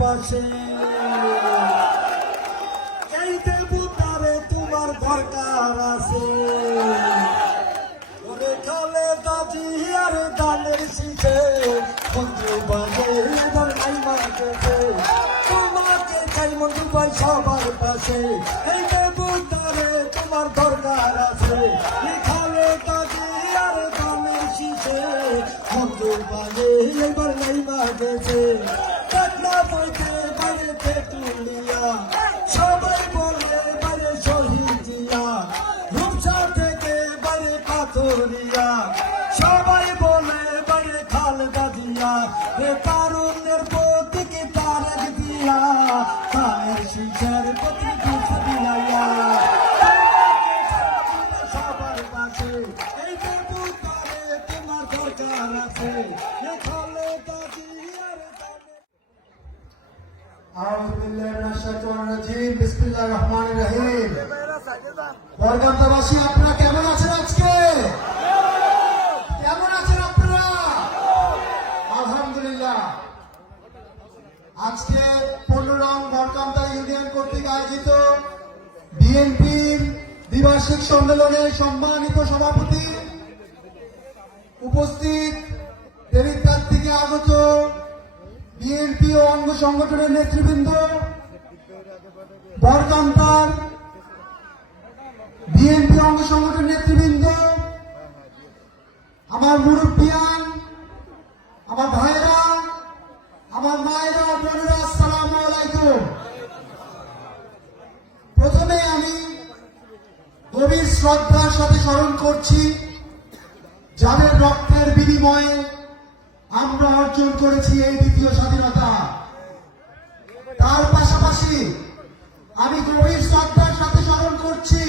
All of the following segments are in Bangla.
পাশে। এই দেবতারে তোমার দরকার আছে। ওরে খালে দাদি আর দানের শীতে মঞ্জু বাজে এবার নাই মাঝে তোমাকে চাই মঞ্জু ভাই সবার পাশে। এই দেবতারে তোমার দরকার আছে। খালে দাদি আর দানের শীতে মঞ্জু বাজে এবার নাই মাঝে কেমন আছেন আপনারা? আলহামদুলিল্লাহ। আজকে ইউনিয়ন কর্তৃক আয়োজিত সম্মানিত সভাপতি উপস্থিত দেবী থেকে আগত বিএনপি ও অঙ্গ সংগঠনের নেতৃবৃন্দ, বরকান্তার বিএনপি অঙ্গ সংগঠনের নেতৃবৃন্দ, আমার মুরব্বিয়ান অর্জন এই দ্বিতীয় স্বাধীনতা। তার পাশাপাশি আমি গভীর শ্রদ্ধার সাথে স্মরণ করছি,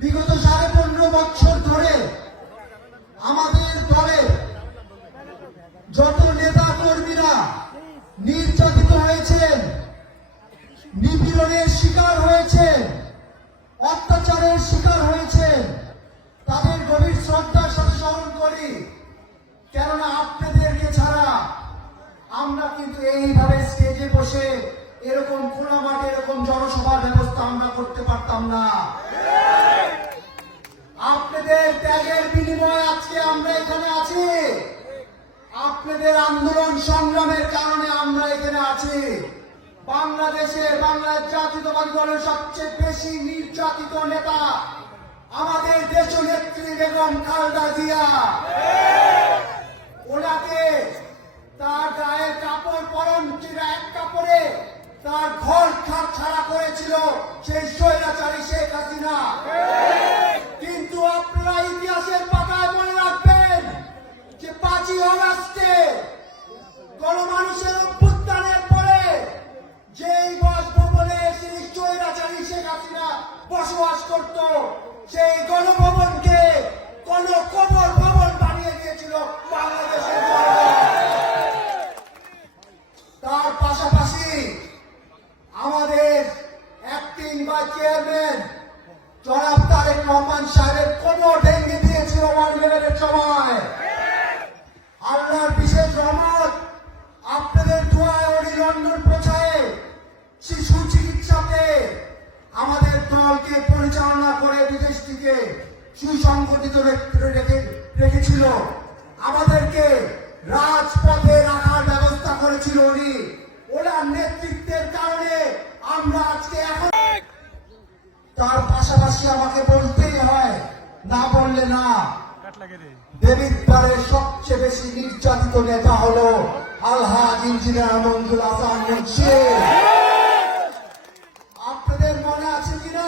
বিগত সাড়ে পনেরো বছর ধরে আমাদের দলে যত নেতা কর্মীরা নির্যাতিত হয়েছেন নিপীড়নের শিকার হয়েছে, অত্যাচারের শিকার হয়েছে, তাদের গভীর শ্রদ্ধার সাথে স্মরণ করি। কেননা কিন্তু এইভাবে স্টেজে বসে এরকম খোলা মাঠে এরকম জনসভার ব্যবস্থা আমরা করতে পারতাম না। আপনাদের ত্যাগের বিনিময়ে আজকে আমরা এখানে আছি। আপনাদের আন্দোলন সংগ্রামের কারণে আমরা এখানে আছি। বাংলাদেশে বাংলাদেশ জাতীয়তাবাদী দলের সবচেয়ে বেশি নির্যাতিত নেতা আমাদের দেশ নেত্রী বেগম খালেদা জিয়া। ওনাকে তার গায়ের কাপড় পরন চিরা এক কাপড়ে, তার ঘর খাট ছাড়া করেছিল সেই স্বৈরাচারী শেখ হাসিনা। কিন্তু আপনারা ইতিহাসের পাতায় মনে রাখবেন যে পাঁচই অগাস্টে গণমানুষের অভ্যুত্থানের পরে যেই বাসভবনে সেই স্বৈরাচারী শেখ হাসিনা বসবাস করত, সেই গণভবনকে কোন কবর ভবন বানিয়ে দিয়েছিল বাংলাদেশের চেয়ারম্যান, জনাব তারেক রহমান সাহেবের কোমর ভেঙে দিয়েছিল ওয়ার্ল্ডের সময় আল্লাহর বিশেষ রহমত, আপনাদের দোয়ায় ওই লন্ডন পৌঁছায় শিশু চিকিৎসাতে আমাদের দলকে পরিচালনা করে বিদেশ থেকে সুসংগঠিত রেখে- রেখেছিল। আমাদেরকে রাজপথে রাখার ব্যবস্থা করেছিল উনি। ওনার নেতৃত্বের কারণে আমরা আজকে এখন তার পাশাপাশি আমাকে বলতেই হয়, না বললে না। দেবিদ্বারের সবচেয়ে বেশি নির্যাতিত নেতা হলো আলহাজ ইঞ্জিনিয়ার মঞ্জুর হাসান মুন্সি। আপনাদের মনে আছে কিনা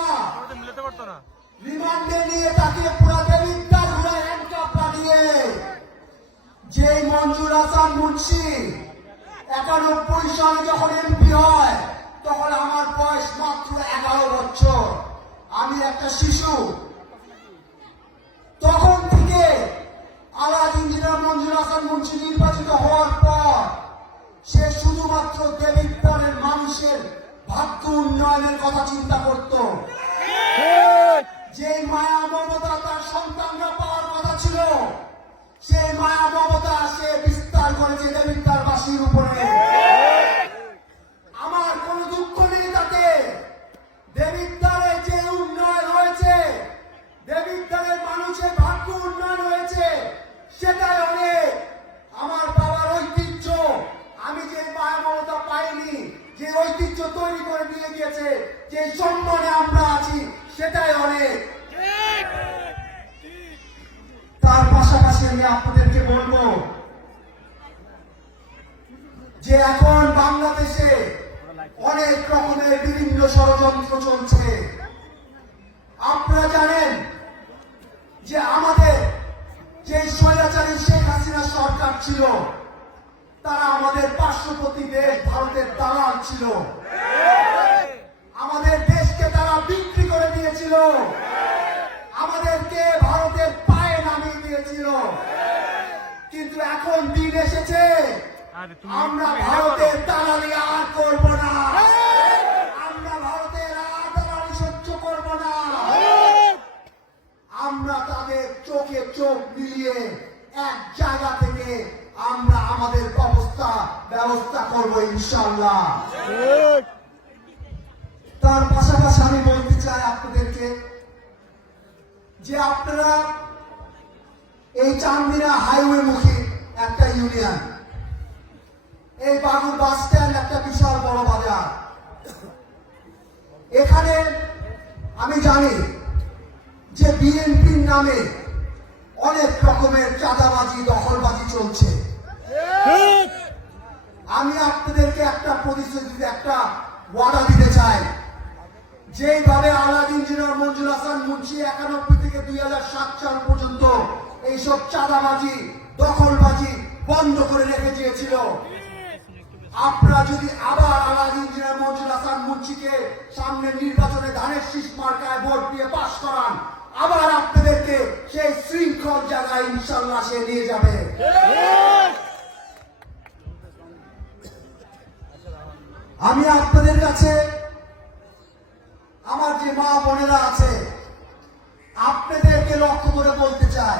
রিমান্ডে নিয়ে তাকে পুরা দেবিদ্বার ঘুরে হ্যান্ডকাপ লাগিয়ে যে মঞ্জুর হাসান মুন্সি একানব্বই সালে যখন এমপি হয় একটা শিশু পার্শ্ববর্তী দেশ ভারতের দালাল ছিল। আমাদের দেশকে তারা বিক্রি করে দিয়েছিল। আমাদেরকে ভারতের পায়ে নামিয়ে দিয়েছিল। কিন্তু এখন দিন এসেছে। আমরা ভারতের। দালালি আর করব না। আমরা ভারতের আর দালালি সহ্য করব না। আমরা তাদের চোখে চোখ মিলিয়ে এক জায়গা থেকে আমরা আমাদের ব্যবস্থা ব্যবস্থা করব ইনশাল্লাহ তার পাশাপাশি আমি বলতে চাই আপনাদেরকে যে আপনারা এই চান্দিনা হাইওয়ে মুখী একটা ইউনিয়ন এই বাগুর বাস স্ট্যান্ড একটা বিশাল বড় বাজার। এখানে আমি জানি যে বিএনপির নামে অনেক রকমের চাঁদাবাজি দখলবাজি চলছে। আমি আপনাদেরকে একটা প্রতিশ্রুতি একটা ওয়াদা দিতে চাই। যেভাবে আলাদ ইঞ্জিনিয়ার মঞ্জুর হাসান মুন্সি একানব্বই থেকে দুই হাজার সাত সাল পর্যন্ত এইসব চাঁদাবাজি দখলবাজি বন্ধ করে রেখে দিয়েছিল। আপনারা যদি আবার আলাদ ইঞ্জিনিয়ার মঞ্জুর হাসান মুন্সিকে সামনে নির্বাচনে ধানের শীষ মার্কায় ভোট দিয়ে পাশ করান আবার আপনাদেরকে সেই শৃঙ্খল জায়গায় ইনশাল্লাহ সে নিয়ে যাবে। আমি আপনাদের কাছে আমার যে মা বোনেরা আছে, আপনাদেরকে লক্ষ্য করে বলতে চাই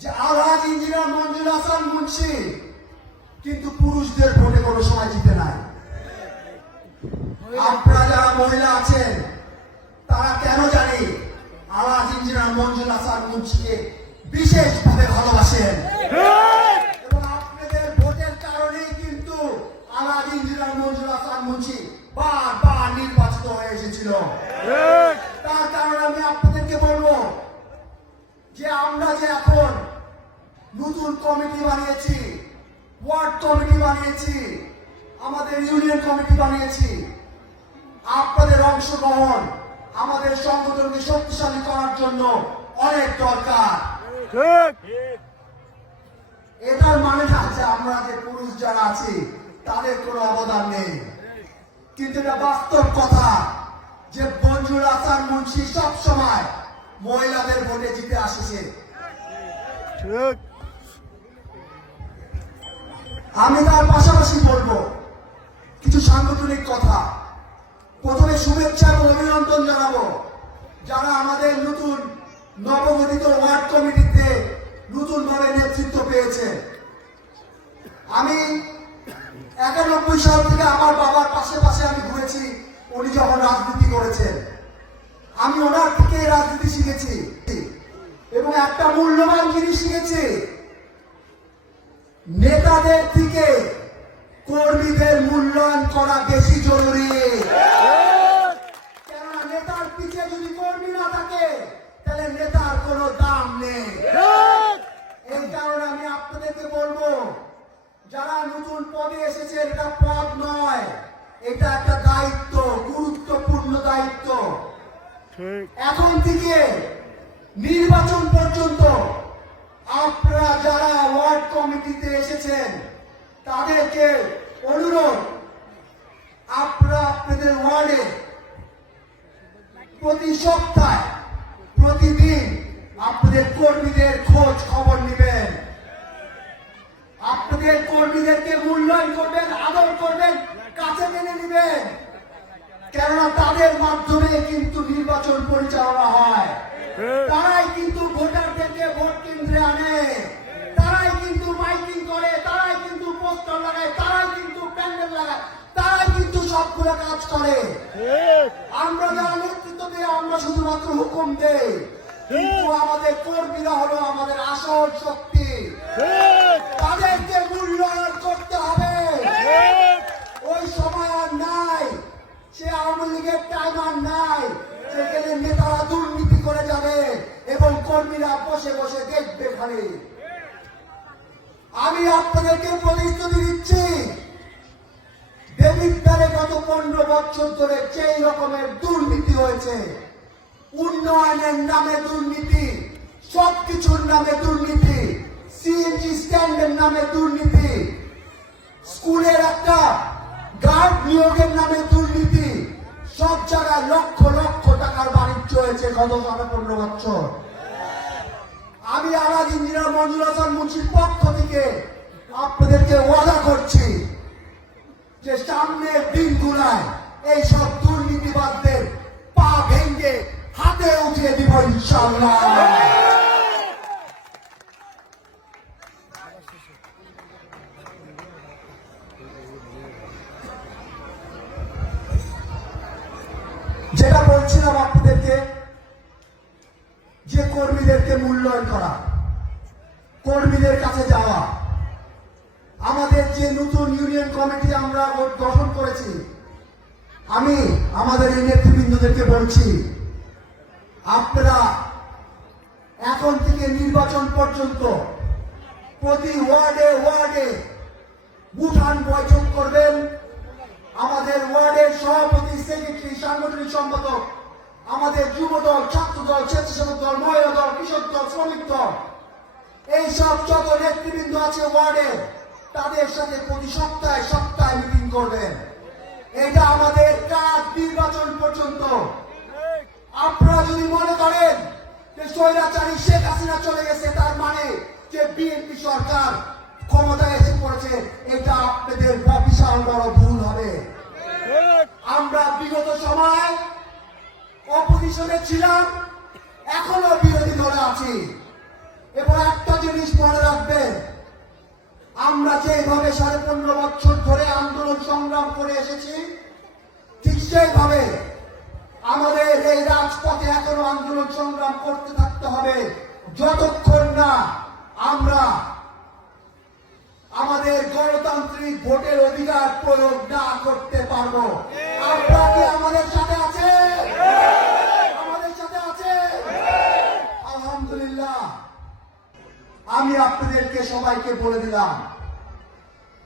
যে আলহাজ ইঞ্জিনিয়ার মঞ্জুর হাসান মুন্সি কিন্তু পুরুষদের ভোটে কোনো সময় জিতে নাই। আপনারা যারা মহিলা আছেন, তারা কেন জানি আলহাজ ইঞ্জিনিয়ার মঞ্জুর হাসান মুন্সিকে বিশেষভাবে ভালোবাসেন আপনাদেরকে বলব যে আমরা যে এখন নতুন কমিটি বানিয়েছি ওয়ার্ড কমিটি বানিয়েছি আমাদের ইউনিয়ন কমিটি বানিয়েছি আপনাদের অংশগ্রহণ আমাদের সংগঠনকে শক্তিশালী করার জন্য অনেক দরকার। এটার মানে না যে আমরা যে পুরুষ যারা আছি তাদের কোনো অবদান নেই। কিন্তু এটা বাস্তব কথা যে মঞ্জুর হাসান মুন্সি সব সময় মহিলাদের ভোটে জিতে আসছে। আমি তার পাশাপাশি বলব কিছু সাংগঠনিক কথা। প্রথমে শুভেচ্ছা এবং অভিনন্দন জানাব যারা আমাদের নতুন নবগঠিত ওয়ার্ড কমিটিতে নতুন ভাবে নেতৃত্ব পেয়েছে। আমি একানব্বই সাল থেকে আমার বাবার পাশে পাশে আমি ঘুরেছি উনি যখন রাজনীতি করেছেন। আমি ওনার থেকে রাজনীতি শিখেছি। এবং একটা মূল্যবান জিনিস শিখেছি। নেতাদের থেকে কর্মীদের মূল্যায়ন করা বেশি জরুরি। কেননা নেতার পিছে যদি কর্মী না থাকে, তাহলে নেতার কোনো দাম নেই। এই কারণে আমি আপনাদেরকে বলব, যারা নতুন পদে এসেছে এটা পদ নয়, এটা একটা দায়িত্ব দায়িত্ব এখন থেকে নির্বাচন পর্যন্ত আপনারা যারা ওয়ার্ড কমিটিতে এসেছেন, তাদেরকে অনুরোধ, আপনারা আপনাদের ওয়ার্ডে প্রতি সপ্তাহে, প্রতিদিন আপনাদের কর্মীদের খোঁজ খবর নেবেন। আপনাদের কর্মীদেরকে মূল্যায়ন করবেন, আদর করবেন, কাছে টেনে নেবেন। কেননা তাদের মাধ্যমে কিন্তু নির্বাচন পরিচালনা হয়। তারাই কিন্তু ভোটারদেরকে ভোট কেন্দ্রে আনে। তারাই কিন্তু মাইকিং করে, তারাই কিন্তু পোস্টার লাগায়, তারাই কিন্তু প্যান্ডেল লাগায়, তারাই কিন্তু সবগুলো কাজ করে। আমরা যারা নেতৃত্ব দিই, আমরা শুধুমাত্র হুকুম দেই। কিন্তু আমাদের কর্মীরা হলো আমাদের আসল শক্তি। তাদেরকে মূল্যায়ন সে আওয়ামী লীগের টাইমার নাই। সেখানে নেতারা দুর্নীতি করে যাবে এবং কর্মীরা বসে বসে দেখবে খালি। আমি আপনাদেরকে প্রতিশ্রুতি দিচ্ছি গত পনেরো বছর ধরে যেই রকমের দুর্নীতি হয়েছে, উন্নয়নের নামে দুর্নীতি, সবকিছুর নামে দুর্নীতি, সিএনজি স্ট্যান্ডের নামে দুর্নীতি, স্কুলের একটা গার্ড নিয়োগের নামে দুর্নীতি সব জায়গায় লক্ষ লক্ষ টাকার বাণিজ্য হয়েছে গত সাড়ে পনেরো বছর। আমি আমার ইন্দিরা মঞ্জুর হাসান মুন্সির পক্ষ থেকে আপনাদেরকে ওয়াদা করছি যে সামনের দিনগুলায় এই সব দুর্নীতিবাদদের পা ভেঙে হাতে উঠিয়ে দিব ইনশাল্লাহ উঠান বৈঠক করবেন। আমাদের ওয়ার্ডের সভাপতি, সেক্রেটারি, সাংগঠনিক সম্পাদক, আমাদের যুব দল ছাত্র দল স্বেচ্ছাসেবক দল, মহিলা দল, কৃষক দল, শ্রমিক দল এই সব যত নেতৃবৃন্দ আছে ওয়ার্ডে, তাদের সাথে প্রতি সপ্তাহে সপ্তাহে মিটিং করবেন। এটা আমাদের কাজ নির্বাচন পর্যন্ত। আপনারা যদি মনে করেন যে স্বৈরাচারী শেখ হাসিনা চলে গেছে, তার মানে যে বিএনপি সরকার ক্ষমতায় এসে পড়েছে, এটা আপনাদের বিশাল বড় ভুল হবে। আমরা বিগত সময় অপোজিশনে ছিলাম, এখনও বিরোধী দলে আছি। এবং একটা জিনিস মনে রাখবেন, আমরা যেভাবে সাড়ে পনেরো বছর ধরে আন্দোলন সংগ্রাম করে এসেছি, ঠিক সেইভাবে আমাদের এই রাজপথে এখনও আন্দোলন সংগ্রাম করতে থাকতে হবে। যতক্ষণ না আমরা আমাদের গণতান্ত্রিক ভোটের অধিকার প্রয়োগ না করতে পারব। আপনারা কি আমাদের সাথে আছে? আমাদের সাথে আছে? আলহামদুলিল্লাহ। আমি আপনাদেরকে সবাইকে বলে দিলাম,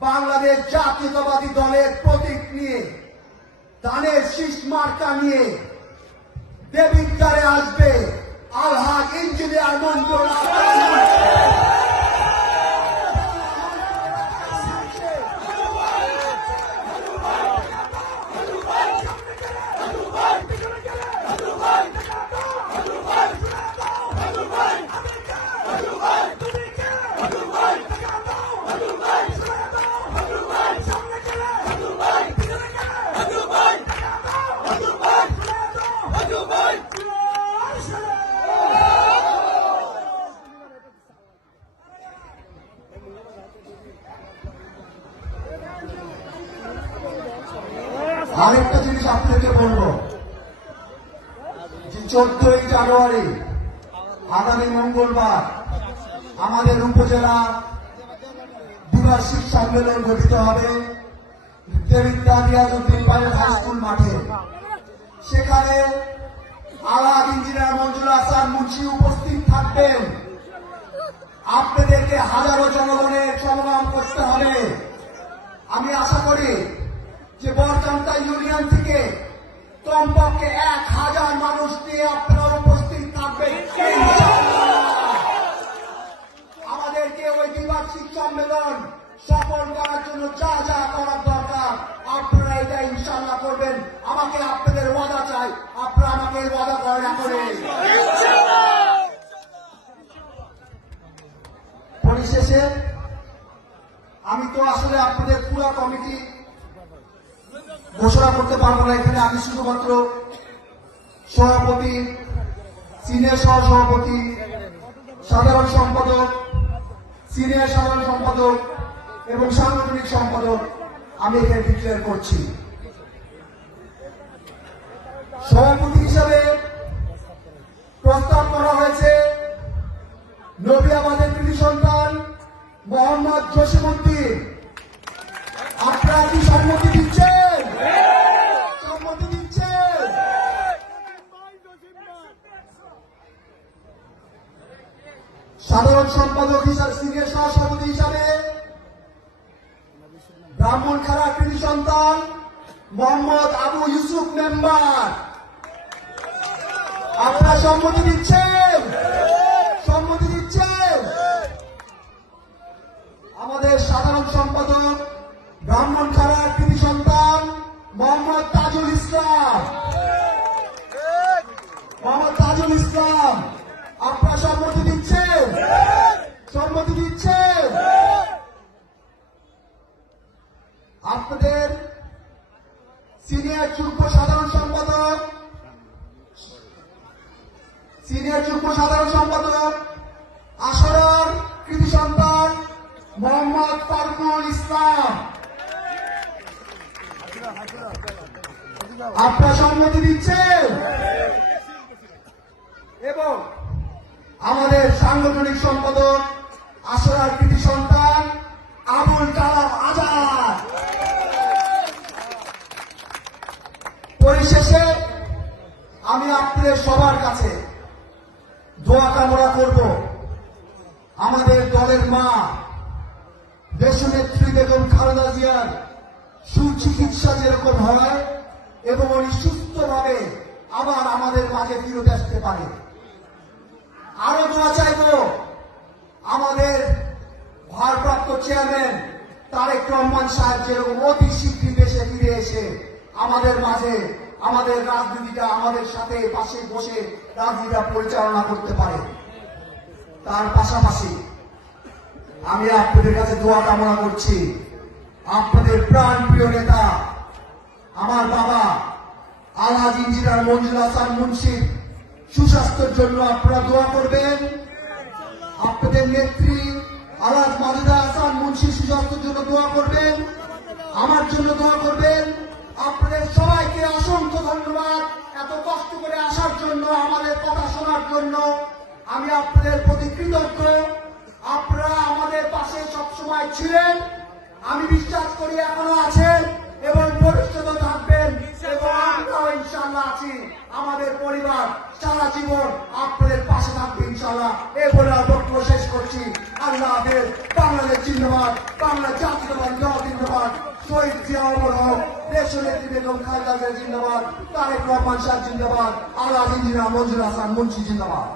বাংলাদেশ জাতীয়তাবাদী দলের প্রতীক নিয়ে ধানের শীষ মার্কা নিয়ে দেবিদ্বারে আসবে আলহাজ ইঞ্জিনিয়ার মঞ্জুর হাসান মুন্সি উপস্থিত থাকবেন। আপনাদেরকে হাজারো জনগণের সমাগম করতে হবে। আমি আশা করি যে বরকান্তা ইউনিয়ন থেকে কমপক্ষে এক হাজার মানুষ নিয়ে আপনারা উপস্থিত থাকবেন। আমাদেরকে ওই দ্বিবার্ষিক সম্মেলন সফল করার জন্য যা যা করার দরকার, আপনারা এটা ইনশাল্লাহ করবেন। আমাকে আপনাদের ওয়াদা চাই, আপনারা আমাকে ওয়াদা করেন পরিশেষে আমি তো আসলে আপনাদের পুরো কমিটি ঘোষণা করতে পারব না। এখানে আমি শুধুমাত্র সভাপতি, সিনিয়র সহ সভাপতি সাধারণ সম্পাদক, সিনিয়র সাধারণ সম্পাদক এবং সাংগঠনিক সম্পাদক আমি এখানে ডিক্লেয়ার করছি। সভাপতি হিসাবে প্রস্তাব করা হয়েছে, নবী আমাদের কৃতি সন্তান মোহাম্মদ জসিমুদ্দিন আপনারা কি সম্মতি দিচ্ছেন? সম্মতি দিচ্ছেন? সাধারণ সম্পাদক হিসাবে, সিনিয়র সহসভাপতি হিসাবে ব্রাহ্মণ খেলা কৃতি সন্তান মোহাম্মদ আবু ইউসুফ মেম্বার। আপনারা সম্মতি দিচ্ছেন? আমাদের সাধারণ সম্পাদক, ব্রাহ্মণ খারার কৃতি সন্তান, মোহাম্মদ তাজুল ইসলাম। মোহাম্মদ তাজুল ইসলাম, আপনারা সম্মতি দিচ্ছেন? সম্মতি দিচ্ছেন? আপনাদের সিনিয়র যুগ্ম সাধারণ সম্পাদক, সিনিয়র যুগ্ম সাধারণ সম্পাদক মোহাম্মদ ইসলাম। আপনার সম্মতি দিচ্ছেন? এবং আমাদের সাংগঠনিক সম্পাদক আসরার কৃতি সন্তান, আবুল কালাম আজাদ। পরিশেষে আমি আপনাদের সবার কাছে সুচিকিৎসা যেরকম হয় এবং উনি সুস্থভাবে আবার আমাদের মাঝে ফিরত আসতে পারে। আরও দোয়া চাইব আমাদের ভারপ্রাপ্ত চেয়ারম্যান তারেক রহমান সাহেব যেরকম অতি শীঘ্রই দেশে ফিরে এসে আমাদের মাঝে আমাদের রাজনীতিটা আমাদের সাথে পাশে বসে রাজনীতিটা পরিচালনা করতে পারে। তার পাশাপাশি আমি আপনাদের কাছে দোয়া কামনা করছি। আপনাদের প্রাণ প্রিয় নেতা আমার বাবা, আলহাজ ইঞ্জিনিয়ার মঞ্জুর হাসান মুন্সির সুস্বাস্থ্যের জন্য আপনারা দোয়া করবেন। আপনাদের নেত্রী আলহাজ মাজুদা হাসান মুন্সির সুস্বাস্থ্যের জন্য দোয়া করবেন। আমার জন্য দোয়া করবেন। আপনাদের সবাইকে অসংখ্য ধন্যবাদ এত কষ্ট করে আসার জন্য, আমাদের কথা শোনার জন্য। আমি আপনাদের প্রতি কৃতজ্ঞ। আপনারা আমাদের পাশে সবসময় ছিলেন। আমি বিশ্বাস করি এখনও আছেন। এবং ভবিষ্যতে থাকবেন। এবং আমরাও ইনশাল্লাহ আছি। আমাদের পরিবার সারা জীবন আপনাদের পাশে থাকবে ইনশাল্লাহ এই বলে বক্তব্য শেষ করছি। আল্লাহ হাফেজ। বাংলাদেশ জিন্দাবাদ। বাংলা জাতীয়তাবাদ দল জিন্দাবাদ। শহীদ জিয়া অমর হোক দেশনেত্রী বেগম খালেদা জিয়া জিন্দাবাদ। তারেক রহমান শাহ জিন্দাবাদ। আল্লাহ ইঞ্জিনিয়ার মঞ্জুর হাসান মুন্সি জিন্দাবাদ।